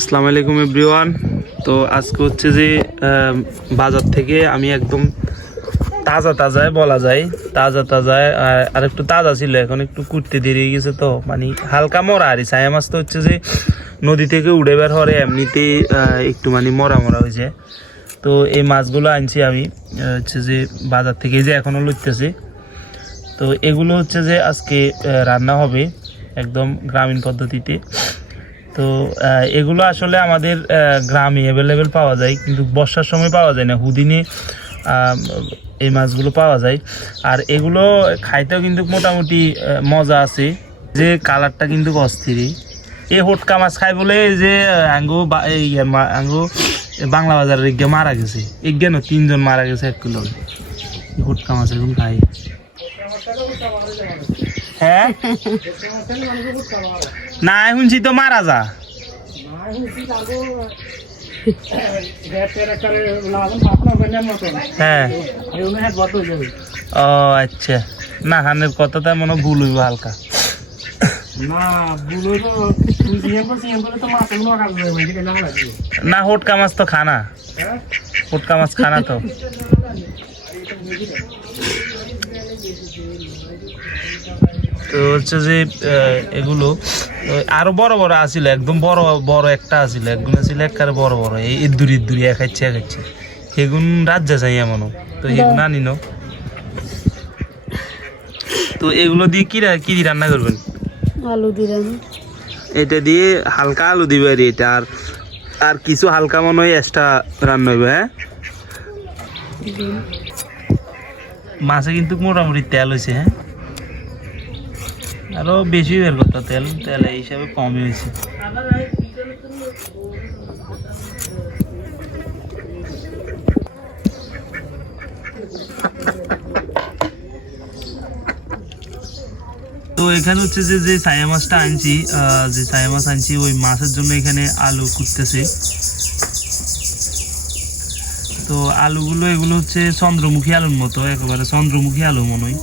আসসালামু আলাইকুম এভরিওয়ান। তো আজকে হচ্ছে যে বাজার থেকে আমি একদম তাজা তাজায় বলা যায়, তাজা তাজায়, আর- একটু তাজা ছিল, এখন একটু কুটতে দেরিয়ে গেছে তো মানে হালকা মরা আর ছায়া মাছ তো হচ্ছে যে নদী থেকে উড়ে বের হরে এমনিতেই একটু মানে মরা মরা হয়েছে। তো এই মাছগুলো আনছি আমি হচ্ছে যে বাজার থেকে যে এখনও লইতেছি। তো এগুলো হচ্ছে যে আজকে রান্না হবে একদম গ্রামীণ পদ্ধতিতে। তো এগুলো আসলে আমাদের গ্রামে অ্যাভেলেবেল পাওয়া যায়, কিন্তু বর্ষার সময় পাওয়া যায় না। হুদিনে এই মাছগুলো পাওয়া যায়। আর এগুলো খাইতেও কিন্তু মোটামুটি মজা আছে। যে কালারটা কিন্তু অস্থিরই। এই হোটকা মাছ খাই বলে যে আঙ্গু আঙ্গু বাংলা বাজারের এগিয়ে মারা গেছে। এগিয়ে না, তিনজন মারা গেছে এক কিলো। হোটকা মাছ এখন খাই হ্যাঁ? না শুনছি তো মারা যা। হ্যাঁ। ও আচ্ছা। না হানের কথাটা মনে হয় ভুল হইব হালকা। না হোটকা মাছ তো খানা। হোটকা মাছ খানা তো। তো হচ্ছে যে এগুলো আরও বড় বড় আছিল একদম বড় বড় একটা আছিল একদম আছিল একবারে বড় বড় এই ইদুরি ইদুরি একাচ্ছে একাচ্ছে সেগুন রাজ্যা চাই এমনও তো সেগুন আনি ন তো এগুলো দিয়ে কি কি দিয়ে রান্না করবেন? আলু দিলাম এটা দিয়ে হালকা আলু দিবে আর এটা আর আর কিছু হালকা মনে হয় এক্সট্রা রান্না হবে হ্যাঁ? মাছে কিন্তু মোটামুটি তেল হয়েছে হ্যাঁ? আরও বেশি বের করতো তেল তেল এই হিসাবে কমই হয়েছে। তো এখানে হচ্ছে যে যে ছায়া মাছটা আনছি যে ছায়া মাছ আনছি, ওই মাছের জন্য এখানে আলু কুটতেছে। তো আলুগুলো এগুলো হচ্ছে চন্দ্রমুখী আলুর মতো, একেবারে চন্দ্রমুখী আলু মনে হয়।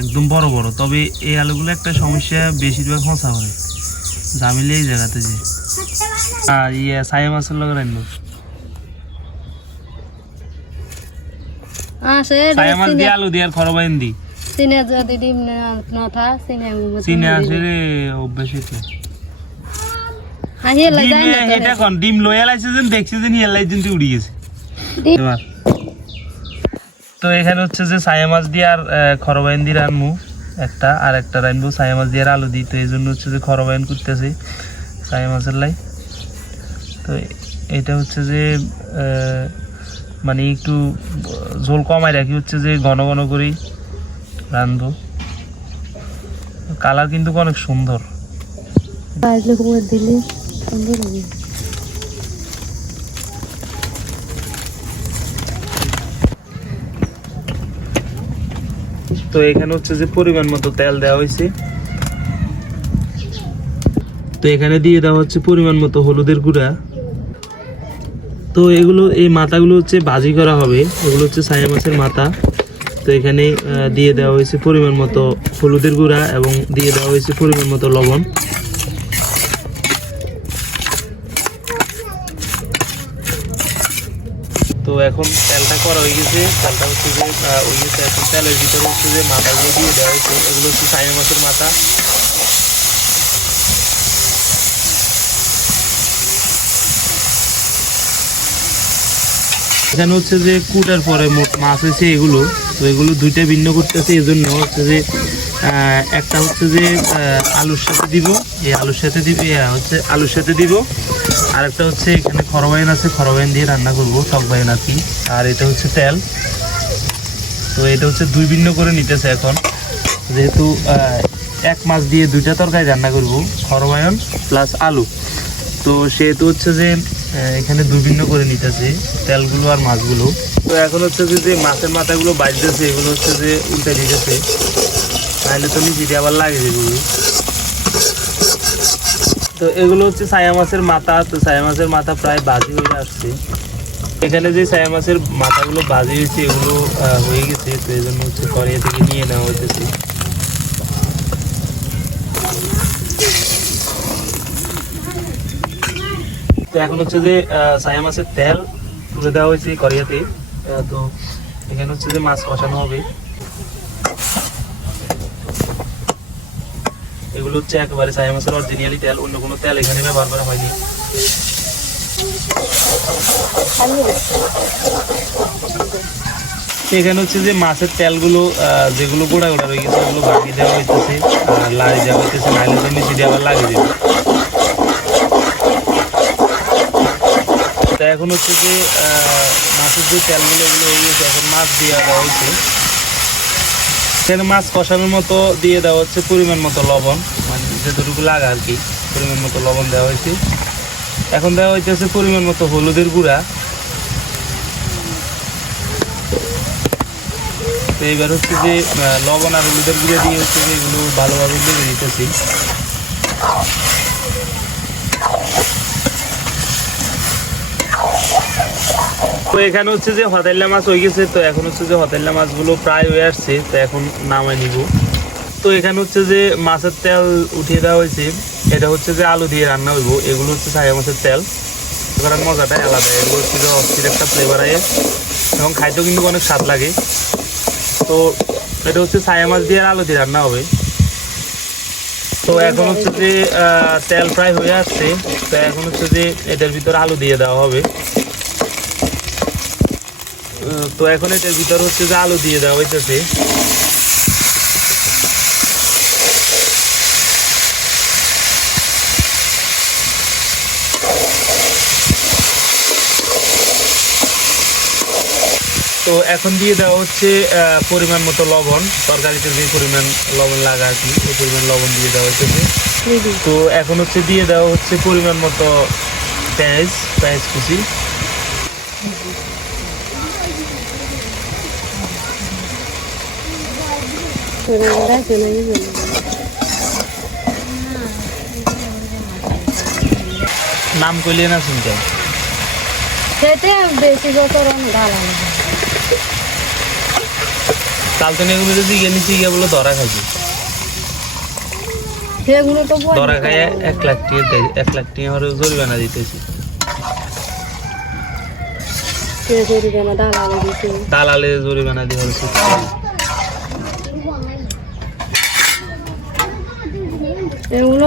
একদম বড় বড়। তবে এই আলুগুলো একটা সমস্যা বেশিরভাগ হসা হয় ঝামেলে এই জায়গাতে যে। আর ইয়ে ছায়া মাছের লগে রাখব দিয়ে আলু দিয়ে আর খরবাইন দি সিনে যদি ডিম সিনে আসলে অভ্যাস হইতে এটা কোন ডিম যেন দেখছি যে নিয়ে লাইছেন উড়ি গেছে। এবার। তো এখানে হচ্ছে যে ছায়া মাছ দিয়ে আর খরবাইন দিয়ে রানবো একটা আর একটা রানবো, ছায়া মাছ দিয়ে আলু দিই। তো এই জন্য হচ্ছে যে খরবাইন করতেছি ছায়া মাছের লাই। তো এটা হচ্ছে যে মানে একটু ঝোল কমাই রাখি, হচ্ছে যে ঘন ঘন করেই রানবো। কালার কিন্তু অনেক সুন্দর। দিলে সুন্দর তো এখানে হচ্ছে যে পরিমাণ মতো তেল দেওয়া হয়েছে। তো এখানে দিয়ে দেওয়া হচ্ছে পরিমাণ মতো হলুদের গুঁড়া। তো এগুলো, এই মাথাগুলো হচ্ছে বাজি করা হবে। এগুলো হচ্ছে ছায়া মাছের মাথা। তো এখানে দিয়ে দেওয়া হয়েছে পরিমাণ মতো হলুদের গুঁড়া এবং দিয়ে দেওয়া হয়েছে পরিমাণ মতো লবণ। এখন তেলটা করা হয়ে গেছে। তেলটা হচ্ছে যে ওই যে তেল- তেলের ভিতরে হচ্ছে যে মাথাগুলো দিয়ে দেওয়া হয়েছে। এগুলো হচ্ছে সাইনা মাছের মাথা। এখানে হচ্ছে যে কুটার পরে মাছ হয়েছে এগুলো। তো এগুলো দুইটা ভিন্ন করতেছে এই জন্য হচ্ছে যে একটা হচ্ছে যে আলুর সাথে দিব। এই আলুর সাথে দিব হচ্ছে আলুর সাথে দিব। আর একটা হচ্ছে এখানে খরবাইন আছে, খরবাইন দিয়ে রান্না করব, টক বাইন আর কি। আর এটা হচ্ছে তেল। তো এটা হচ্ছে দুই ভিন্ন করে নিতেছে এখন। যেহেতু এক মাছ দিয়ে দুইটা তরকারি রান্না করব খরবায়ন প্লাস আলু। তো সেহেতু হচ্ছে যে এখানে দুই ভিন্ন করে নিতেছে, তেলগুলো আর মাছগুলো। তো এখন হচ্ছে যে যে মাছের মাথাগুলো বাজতেছে এগুলো হচ্ছে যে উল্টে দিতেছে। তাহলে তো নিচে আবার লাগে যেগুলো তো এগুলো হচ্ছে ছায়া মাছের মাথা, তো ছায়া মাছের মাথা প্রায় বাজি হয়ে আসছে। এখানে যে ছায়া মাছের মাথাগুলো বাজি হয়েছে, এগুলো হয়ে গেছে, তো এই জন্য হচ্ছে করিয়া থেকে নিয়ে নেওয়া হয়েছে তো এখন হচ্ছে যে সায়া মাছের তেল তুলে দেওয়া হয়েছে করিয়াতে তো এখানে হচ্ছে যে মাছ কষানো হবে। হচ্ছে একেবারে সায়া মাছের অরিজিনালি তেল, অন্য কোনো তেল এখানে ব্যবহার করা হয়নি। এখানে হচ্ছে যে মাছের তেলগুলো যেগুলো গোড়া গোড়া রয়ে গেছে, ওগুলো বাকি দেওয়া হইতেছে, আর লাই দেওয়া হইতেছে, নাইলে তো মিশি আবার লাগিয়ে দেবে। তা এখন হচ্ছে যে মাছের যে তেলগুলো এগুলো হয়ে গেছে, এখন মাছ দিয়ে দেওয়া হচ্ছে এখানে মাছ কষানোর মতো দিয়ে দেওয়া হচ্ছে পরিমাণ মতো লবণ। যেটুকু লাগা আর কি। পরিমাণ মতো লবণ দেওয়া হয়েছে। এখন দেওয়া হইতেছে পরিমাণ মতো হলুদের গুঁড়া। তো এইবার হচ্ছে যে লবণ আর হলুদের গুঁড়া দিয়ে হচ্ছে যে এগুলো ভালোভাবে লেগে দিতেছি তো এখানে হচ্ছে যে হতেল্লা মাছ হয়ে গেছে, তো এখন হচ্ছে যে হতেল্লা মাছগুলো প্রায় হয়ে আসছে, তো এখন নামাই নিব। তো এখানে হচ্ছে যে মাছের তেল উঠিয়ে দেওয়া হয়েছে, এটা হচ্ছে যে আলু দিয়ে রান্না হইব, এগুলো হচ্ছে ছায়া মাছের তেল। এবার মজাটাই আলাদা, এগুলো হচ্ছে যে অস্থির একটা ফ্লেভার আয়ে এবং খাইতেও কিন্তু অনেক স্বাদ লাগে। তো এটা হচ্ছে ছায়া মাছ দিয়ে আর আলু দিয়ে রান্না হবে। তো এখন হচ্ছে যে তেল প্রায় হয়ে আসছে, তো এখন হচ্ছে যে এটার ভিতরে আলু দিয়ে দেওয়া হবে। তো এখন এটার ভিতর হচ্ছে যে আলু দিয়ে দেওয়া হইতেছে। তো এখন দিয়ে দেওয়া হচ্ছে পরিমাণ মতো লবণ। তরকারিতে যে পরিমাণ লবণ লাগা আর কি ওই পরিমাণ লবণ দিয়ে দেওয়া হচ্ছে তো এখন হচ্ছে দিয়ে দেওয়া হচ্ছে পরিমাণ মতো পেঁয়াজ পেঁয়াজ কুচি। নাম কইলে না শুনতে সেটা বেশি যত রং ঢালা কাল তো যদি গিয়ে নিচে গিয়ে বলে ধরা খাইছি। সেগুলো তো ধরা খাইয়ে এক লাখ টাকা এক লাখ টাকা আমার জরিমানা দিতেছি। দালালে জরিমানা দিয়ে হচ্ছে এগুলো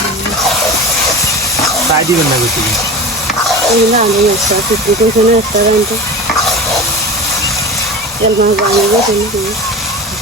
তাই দিবেন না বেশি। এগুলো আমি একটা কুকুর কোনো একটা রান্তে তেল মাছ বানিয়ে দিই আর